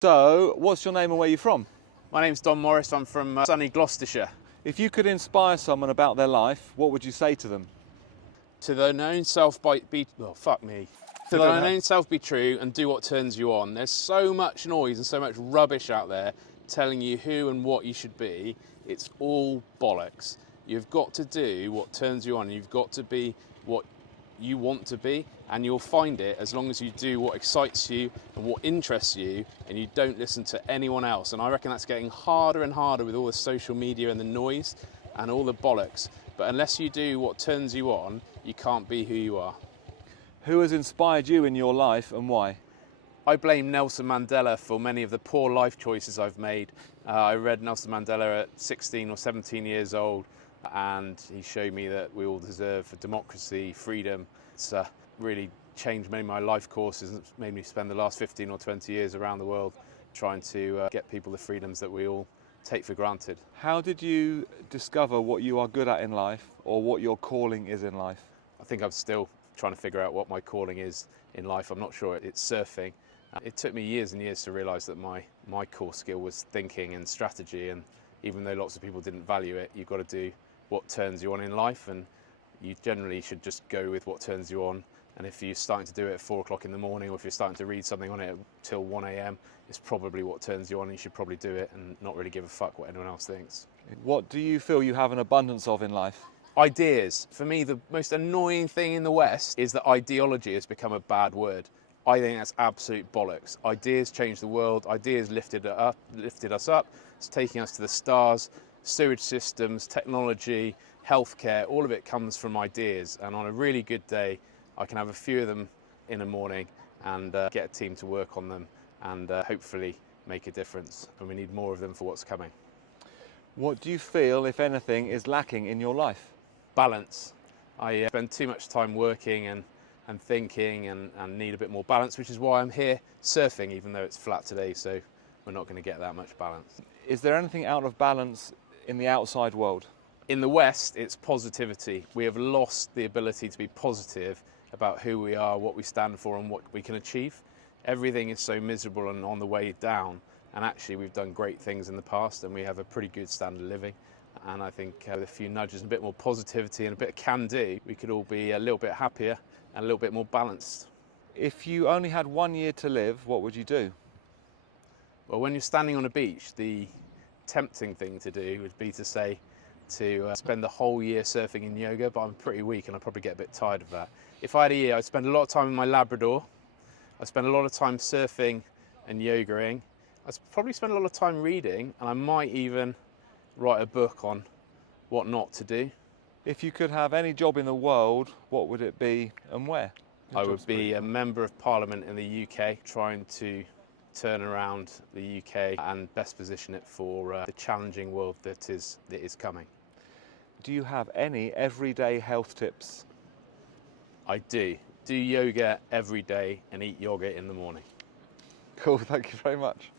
So, what's your name and where you're from? My name's Don Morris, I'm from Sunny Gloucestershire. If you could inspire someone about their life, what would you say to them? To thine own self be To thine own self be true and do what turns you on. There's so much noise and so much rubbish out there telling you who and what you should be. It's all bollocks. You've got to do what turns you on. You've got to be what you want to be, and you'll find it as long as you do what excites you and what interests you, and you don't listen to anyone else. And I reckon that's getting harder and harder with all the social media and the noise and all the bollocks. But unless you do what turns you on, you can't be who you are. Who has inspired you in your life and why? I blame Nelson Mandela for many of the poor life choices I've made. I read Nelson Mandela at 16 or 17 years old, and he showed me that we all deserve democracy, freedom. It's really changed many of my life courses and made me spend the last 15 or 20 years around the world trying to get people the freedoms that we all take for granted. How did you discover what you are good at in life, or what your calling is in life? I think I'm still trying to figure out what my calling is in life. I'm not sure. It's surfing. It took me years and years to realise that my core skill was thinking and strategy, and even though lots of people didn't value it, you've got to do what turns you on in life, and you generally should just go with what turns you on. And if you're starting to do it at 4 o'clock in the morning, or if you're starting to read something on it till 1 a.m, it's probably what turns you on, and you should probably do it and not really give a fuck what anyone else thinks. What do you feel you have an abundance of in life? Ideas. For me, the most annoying thing in the West is that ideology has become a bad word. I think that's absolute bollocks. Ideas change the world. Ideas lifted us up. It's taking us to the stars. Sewage systems, technology, healthcare, all of it comes from ideas. And on a really good day, I can have a few of them in a morning and get a team to work on them and hopefully make a difference. And we need more of them for what's coming. What do you feel, if anything, is lacking in your life? Balance. I spend too much time working and thinking and need a bit more balance, which is why I'm here surfing, even though it's flat today, so we're not going to get that much balance. Is there anything out of balance in the outside world? In the West, it's positivity. We have lost the ability to be positive about who we are, what we stand for, and what we can achieve. Everything is so miserable and on the way down, and actually we've done great things in the past, and we have a pretty good standard of living. And I think with a few nudges and a bit more positivity and a bit of can-do, we could all be a little bit happier and a little bit more balanced. If you only had 1 year to live, what would you do? Well, when you're standing on a beach, the tempting thing to do would be to say to spend the whole year surfing in yoga, but I'm pretty weak and I'd probably get a bit tired of that. If I had a year, I'd spend a lot of time in my Labrador. I'd spend a lot of time surfing and yogaing. I'd probably spend a lot of time reading, and I might even write a book on what not to do. If you could have any job in the world, what would it be and where? I would be a member of Parliament in the UK, trying to turn around the UK and best position it for the challenging world that is coming. Do you have any everyday health tips? I do. Do yoga every day and eat yogurt in the morning. Cool, thank you very much.